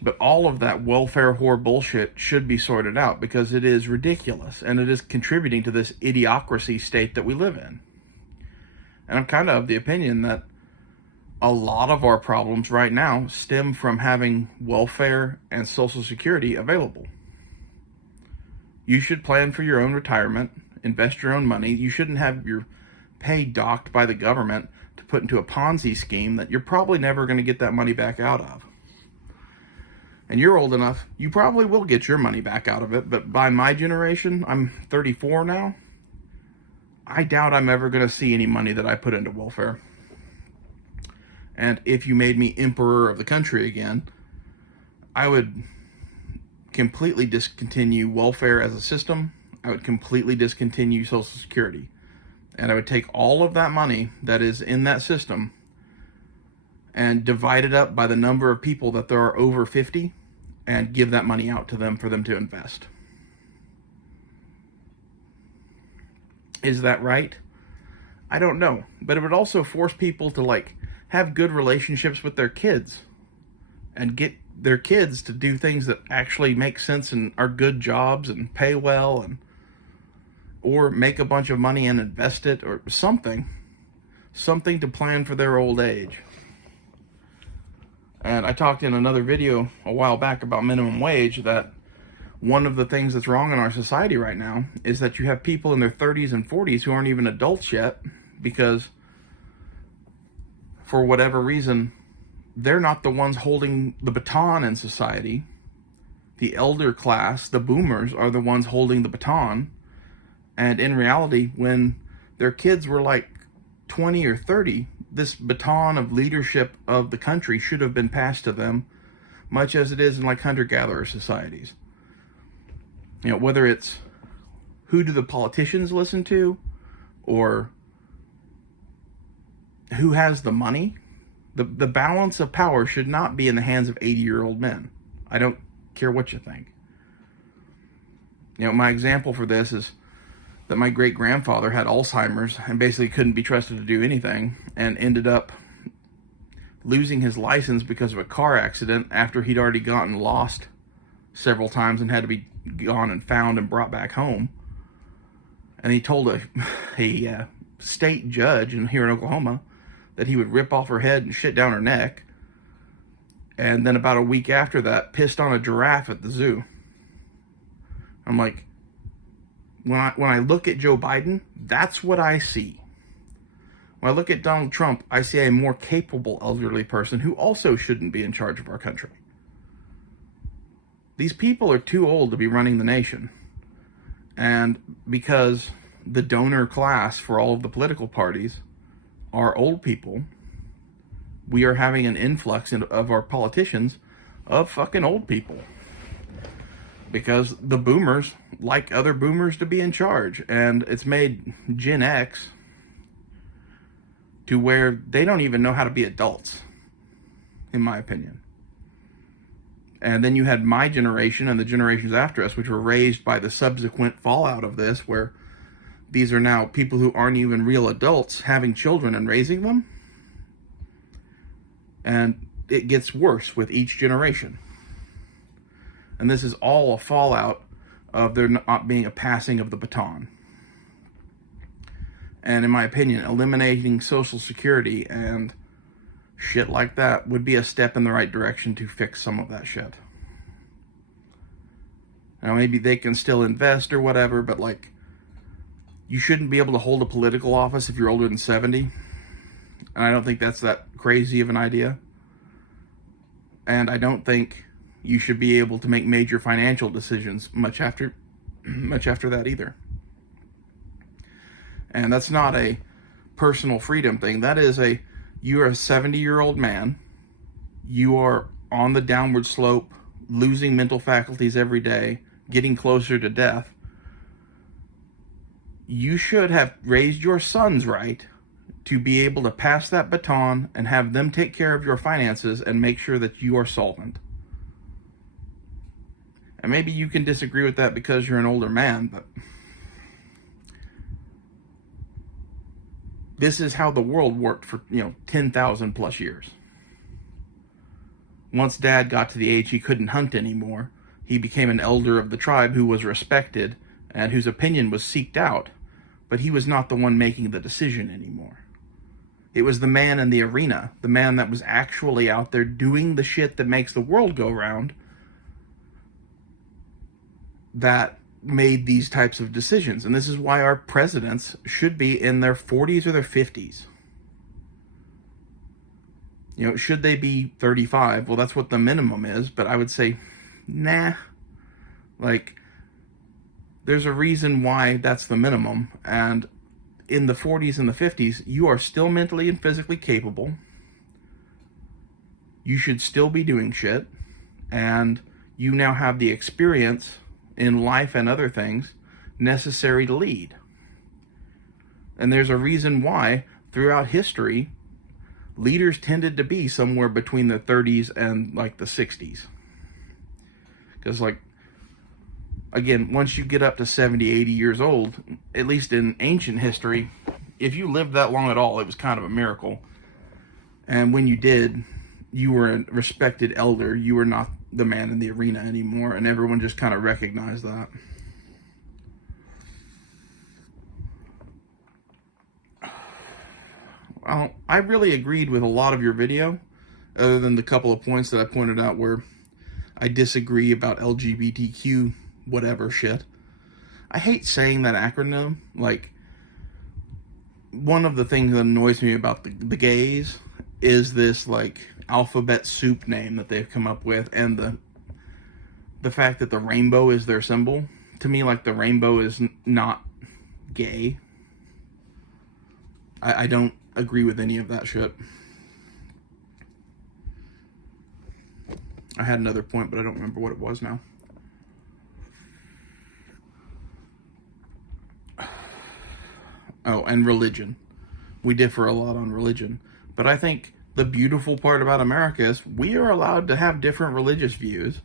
But all of that welfare whore bullshit should be sorted out, because it is ridiculous and it is contributing to this idiocracy state that we live in. And I'm kind of of the opinion that a lot of our problems right now stem from having welfare and Social Security available. You should plan for your own retirement, invest your own money. You shouldn't have your pay docked by the government to put into a Ponzi scheme that you're probably never going to get that money back out of. And you're old enough, you probably will get your money back out of it, but by my generation, I'm 34 now, I doubt I'm ever going to see any money that I put into welfare. And if you made me emperor of the country again, I would completely discontinue welfare as a system. I would completely discontinue Social Security. And I would take all of that money that is in that system and divide it up by the number of people that there are over 50 and give that money out to them for them to invest. Is that right? I don't know. But it would also force people to have good relationships with their kids and get their kids to do things that actually make sense and are good jobs and pay well, and or make a bunch of money and invest it, or something to plan for their old age. And I talked in another video a while back about minimum wage, that one of the things that's wrong in our society right now is that you have people in their 30s and 40s who aren't even adults yet, because for whatever reason, they're not the ones holding the baton in society. The elder class, the boomers, are the ones holding the baton. And in reality, when their kids were 20 or 30, this baton of leadership of the country should have been passed to them, much as it is in hunter-gatherer societies. Whether it's who do the politicians listen to, or who has the money, the balance of power should not be in the hands of 80-year-old men. I don't care what you think. My example for this is that my great-grandfather had Alzheimer's and basically couldn't be trusted to do anything, and ended up losing his license because of a car accident after he'd already gotten lost several times and had to be gone and found and brought back home. And he told a state judge here in Oklahoma that he would rip off her head and shit down her neck. And then about a week after that, pissed on a giraffe at the zoo. I'm like, when I look at Joe Biden, that's what I see. When I look at Donald Trump, I see a more capable elderly person who also shouldn't be in charge of our country. These people are too old to be running the nation. And because the donor class for all of the political parties are old people, we are having an influx of our politicians of fucking old people. Because the boomers like other boomers to be in charge. And it's made Gen X to where they don't even know how to be adults, in my opinion. And then you had my generation and the generations after us, which were raised by the subsequent fallout of this, where these are now people who aren't even real adults having children and raising them. And it gets worse with each generation. And this is all a fallout of there not being a passing of the baton. And in my opinion, eliminating Social Security and shit like that would be a step in the right direction to fix some of that shit. Now, maybe they can still invest or whatever, but you shouldn't be able to hold a political office if you're older than 70. And I don't think that's that crazy of an idea. And I don't think you should be able to make major financial decisions much after that either. And that's not a personal freedom thing. That is you're a 70-year-old man. You are on the downward slope, losing mental faculties every day, getting closer to death. You should have raised your sons right to be able to pass that baton and have them take care of your finances and make sure that you are solvent. And maybe you can disagree with that because you're an older man, but this is how the world worked for, 10,000 plus years. Once Dad got to the age he couldn't hunt anymore, he became an elder of the tribe who was respected and whose opinion was seeked out, but he was not the one making the decision anymore. It was the man in the arena, the man that was actually out there doing the shit that makes the world go round, that made these types of decisions. And this is why our presidents should be in their 40s or their 50s. Should they be 35? Well, that's what the minimum is, but I would say, nah. There's a reason why that's the minimum, and in the 40s and the 50s, you are still mentally and physically capable. You should still be doing shit, and you now have the experience in life and other things necessary to lead. And there's a reason why throughout history leaders tended to be somewhere between the 30s and the 60s, because again, once you get up to 70, 80 years old, at least in ancient history, if you lived that long at all, it was kind of a miracle. And when you did, you were a respected elder. You were not the man in the arena anymore, and everyone just kind of recognized that. Well, I really agreed with a lot of your video, other than the couple of points that I pointed out where I disagree about LGBTQ whatever shit. I hate saying that acronym. One of the things that annoys me about the gays is this alphabet soup name that they've come up with, and the fact that the rainbow is their symbol. To me, the rainbow is not gay. I don't agree with any of that shit. I had another point, but I don't remember what it was now. Oh, and religion. We differ a lot on religion. But I think the beautiful part about America is we are allowed to have different religious views.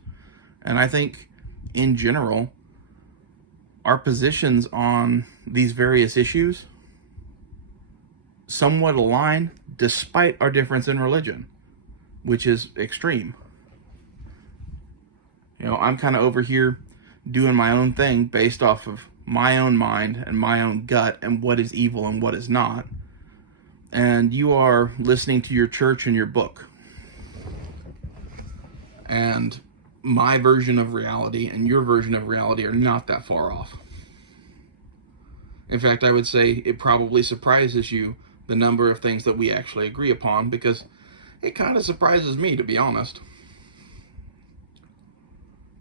And I think, in general, our positions on these various issues somewhat align despite our difference in religion, which is extreme. I'm kind of over here doing my own thing based off of my own mind and my own gut and what is evil and what is not. And you are listening to your church and your book. And my version of reality and your version of reality are not that far off. In fact, I would say it probably surprises you the number of things that we actually agree upon, because it kind of surprises me, to be honest.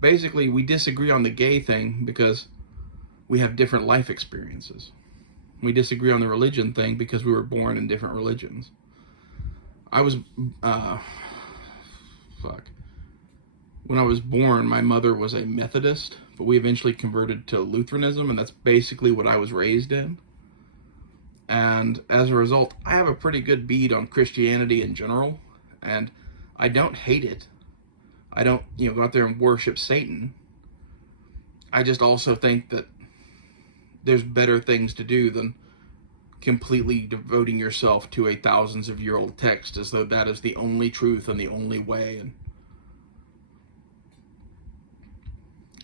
Basically, we disagree on the gay thing because we have different life experiences. We disagree on the religion thing because we were born in different religions. When I was born, my mother was a Methodist, but we eventually converted to Lutheranism, and that's basically what I was raised in. And as a result, I have a pretty good bead on Christianity in general, and I don't hate it. I don't, go out there and worship Satan. I just also think that there's better things to do than completely devoting yourself to a thousands of year old text as though that is the only truth and the only way. And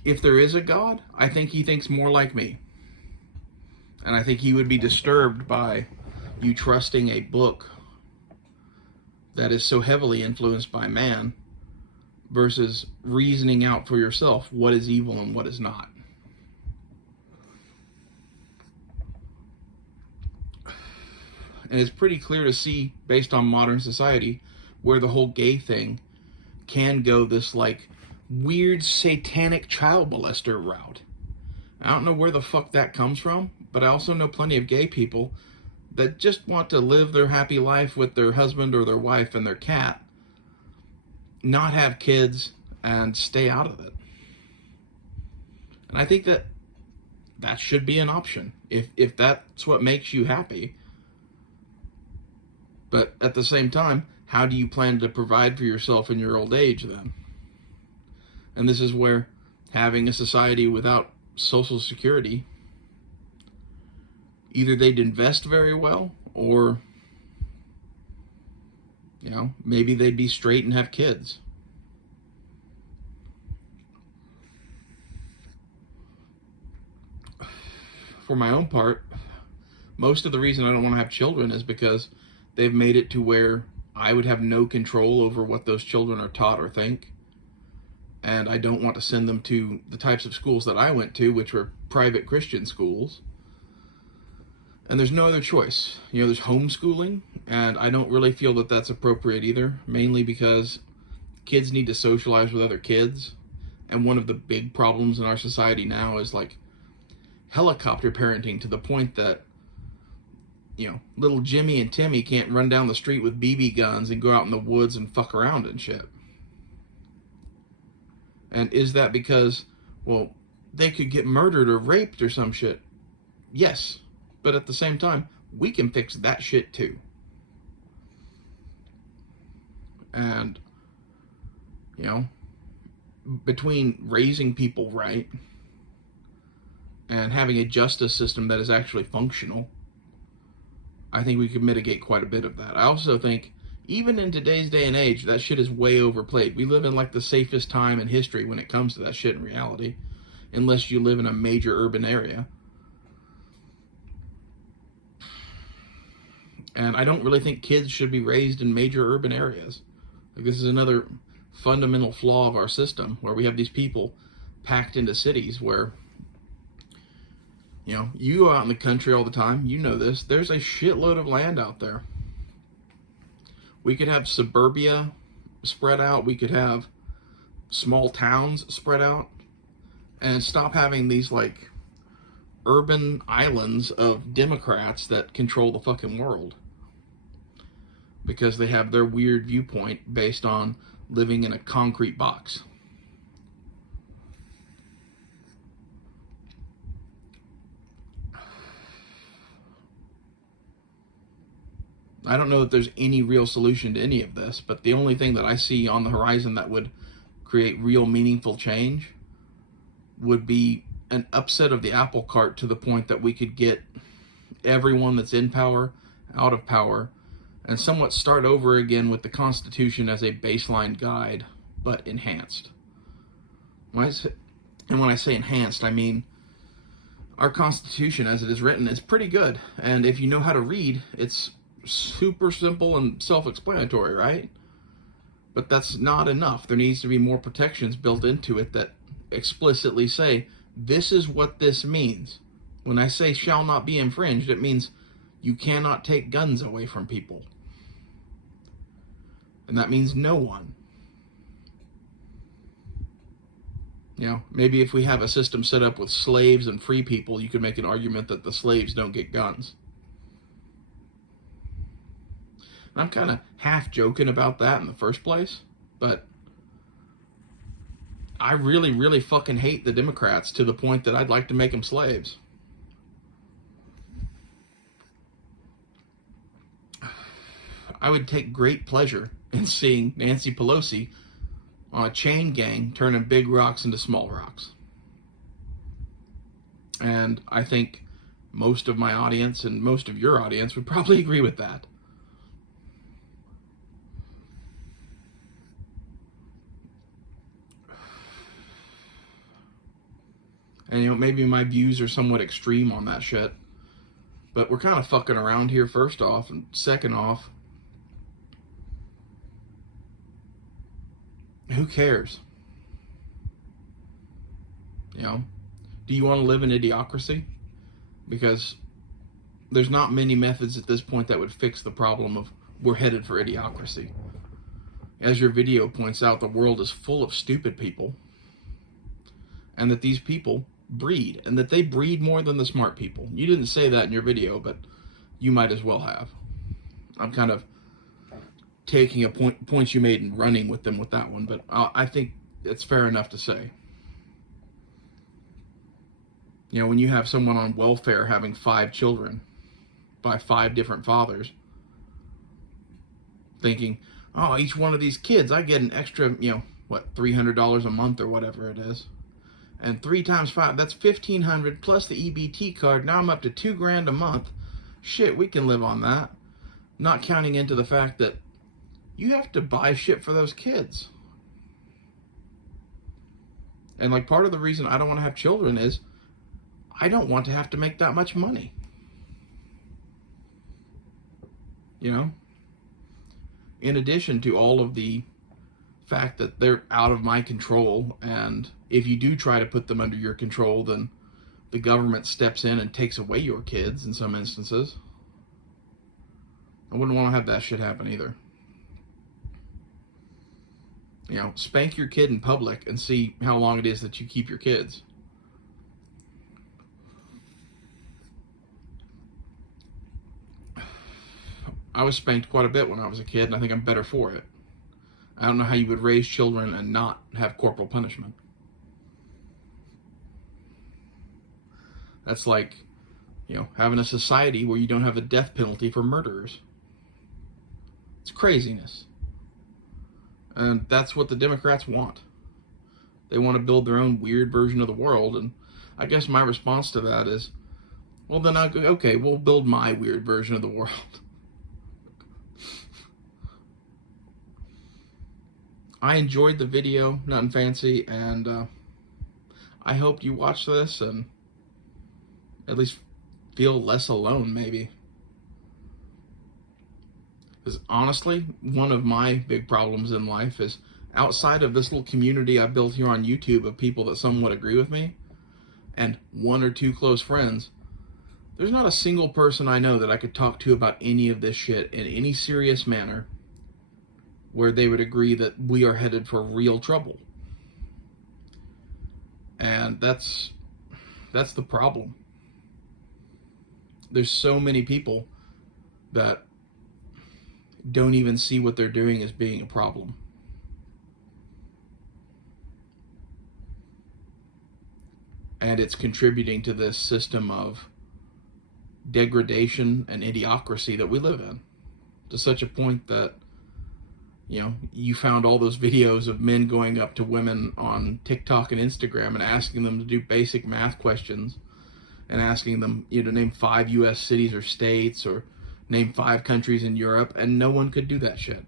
if there is a God, I think he thinks more like me. And I think he would be disturbed by you trusting a book that is so heavily influenced by man versus reasoning out for yourself what is evil and what is not. And it's pretty clear to see, based on modern society, where the whole gay thing can go this weird satanic child molester route. I don't know where the fuck that comes from, but I also know plenty of gay people that just want to live their happy life with their husband or their wife and their cat, not have kids, and stay out of it. And I think that should be an option, if that's what makes you happy. But at the same time, how do you plan to provide for yourself in your old age then? And this is where having a society without Social Security, either they'd invest very well, or, maybe they'd be straight and have kids. For my own part, most of the reason I don't want to have children is because they've made it to where I would have no control over what those children are taught or think. And I don't want to send them to the types of schools that I went to, which were private Christian schools. And there's no other choice. There's homeschooling, and I don't really feel that that's appropriate either, mainly because kids need to socialize with other kids. And one of the big problems in our society now is like helicopter parenting, to the point that little Jimmy and Timmy can't run down the street with BB guns and go out in the woods and fuck around and shit. And is that because, they could get murdered or raped or some shit? Yes. But at the same time, we can fix that shit too. And, between raising people right and having a justice system that is actually functional, I think we could mitigate quite a bit of that. I also think, even in today's day and age, that shit is way overplayed. We live in like the safest time in history when it comes to that shit in reality, unless you live in a major urban area. And I don't really think kids should be raised in major urban areas. Like, this is another fundamental flaw of our system, where we have these people packed into cities where, you go out in the country all the time, this, there's a shitload of land out there. We could have suburbia spread out, we could have small towns spread out, and stop having these like urban islands of Democrats that control the fucking world, because they have their weird viewpoint based on living in a concrete box. I don't know that there's any real solution to any of this, but the only thing that I see on the horizon that would create real meaningful change would be an upset of the apple cart, to the point that we could get everyone that's in power out of power, and somewhat start over again with the Constitution as a baseline guide, but enhanced. When I say enhanced, I mean our Constitution as it is written is pretty good, and if you know how to read, it's super simple and self-explanatory, right? But that's not enough. There needs to be more protections built into it that explicitly say, this is what this means. When I say shall not be infringed, it means you cannot take guns away from people. And that means no one. Maybe if we have a system set up with slaves and free people, you could make an argument that the slaves don't get guns. I'm kind of half joking about that in the first place, but I really, really fucking hate the Democrats, to the point that I'd like to make them slaves. I would take great pleasure in seeing Nancy Pelosi on a chain gang turning big rocks into small rocks. And I think most of my audience and most of your audience would probably agree with that. And maybe my views are somewhat extreme on that shit, but we're kind of fucking around here, first off, and second off, who cares? Do you want to live in idiocracy? Because there's not many methods at this point that would fix the problem of we're headed for idiocracy. As your video points out, the world is full of stupid people, and that these people breed, and that they breed more than the smart people. You didn't say that in your video, but you might as well have. I'm kind of taking points you made and running with them with that one, but I think it's fair enough to say. When you have someone on welfare having 5 children by 5 different fathers, thinking, each one of these kids, I get an extra, $300 a month or whatever it is. And 3 times 5, that's $1,500 plus the EBT card. Now I'm up to $2,000 a month. Shit, we can live on that. Not counting into the fact that you have to buy shit for those kids. And like part of the reason I don't want to have children is I don't want to have to make that much money. You know? In addition to all of the fact that they're out of my control, and if you do try to put them under your control, then the government steps in and takes away your kids in some instances. I wouldn't want to have that shit happen either. You know, spank your kid in public and see how long it is that you keep your kids. I was spanked quite a bit when I was a kid, and I think I'm better for it. I don't know how you would raise children and not have corporal punishment. That's like, you know, having a society where you don't have a death penalty for murderers. It's craziness. And that's what the Democrats want. They want to build their own weird version of the world, and I guess my response to that is, well then, okay, we'll build my weird version of the world. I enjoyed the video, nutnfancy, and I hope you watch this and at least feel less alone, maybe. Because honestly, one of my big problems in life is, outside of this little community I built here on YouTube of people that somewhat agree with me, and 1 or 2 close friends, there's not a single person I know that I could talk to about any of this shit in any serious manner where they would agree that we are headed for real trouble. And that's the problem. There's so many people that don't even see what they're doing as being a problem. And it's contributing to this system of degradation and idiocracy that we live in, to such a point that, you know, you found all those videos of men going up to women on TikTok and Instagram and asking them to do basic math questions and asking them, you know, to name 5 US cities or states, or name 5 countries in Europe, and no one could do that shit.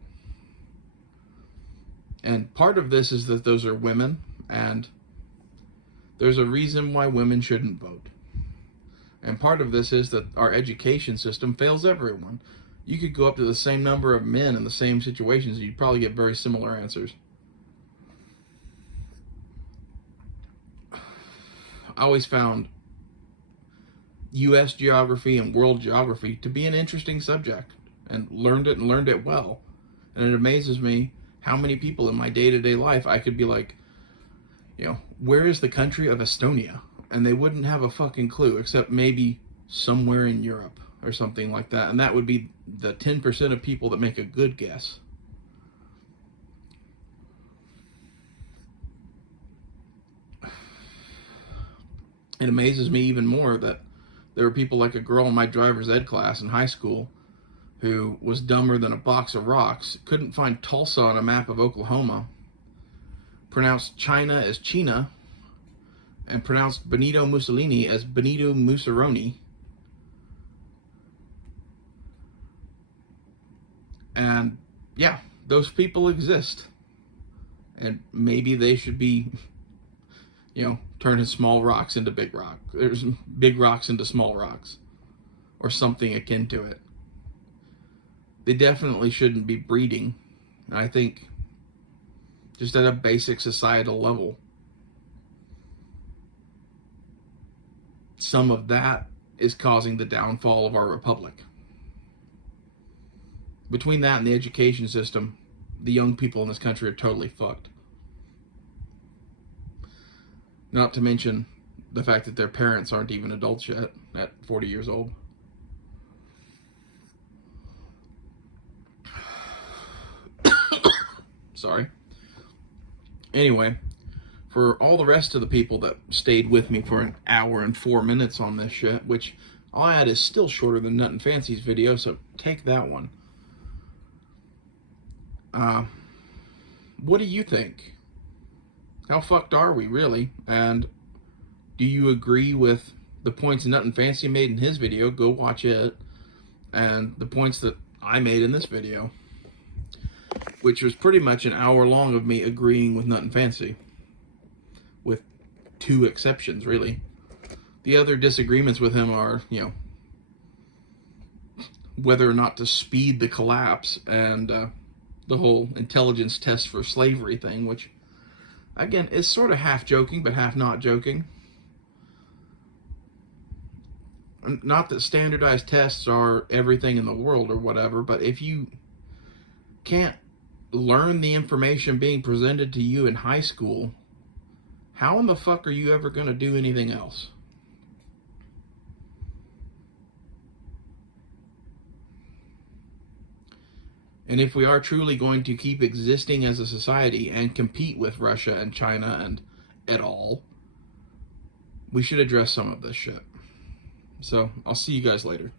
And part of this is that those are women, and there's a reason why women shouldn't vote. And part of this is that our education system fails everyone. You could go up to the same number of men in the same situations, and you'd probably get very similar answers. I always found U.S. geography and world geography to be an interesting subject, and learned it well. And it amazes me how many people in my day-to-day life I could be like, you know, where is the country of Estonia? And they wouldn't have a fucking clue, except maybe somewhere in Europe or something like that. And that would be the 10% of people that make a good guess. It amazes me even more that there were people like a girl in my driver's ed class in high school who was dumber than a box of rocks, couldn't find Tulsa on a map of Oklahoma, pronounced China as China, and pronounced Benito Mussolini as Benito Mussolini. And yeah, those people exist. And maybe they should be, you know, turning small rocks into big rocks. There's big rocks into small rocks, or something akin to it. They definitely shouldn't be breeding. And I think just at a basic societal level, some of that is causing the downfall of our republic. Between that and the education system, the young people in this country are totally fucked. Not to mention the fact that their parents aren't even adults yet at 40 years old. Sorry. Anyway, for all the rest of the people that stayed with me for an hour and 4 minutes on this shit, which I'll add is still shorter than nutnfancy's video, so take that one. What do you think? How fucked are we, really? And Do you agree with the points nutnfancy made in his video? Go watch it. And the points that I made in this video, which was pretty much an hour long of me agreeing with nutnfancy, with 2 exceptions, really. The other disagreements with him are, whether or not to speed the collapse and the whole intelligence test for slavery thing, which, again, is sort of half joking, but half not joking. Not that standardized tests are everything in the world or whatever, but if you can't learn the information being presented to you in high school, how in the fuck are you ever going to do anything else? And if we are truly going to keep existing as a society and compete with Russia and China and et al., we should address some of this shit. So, I'll see you guys later.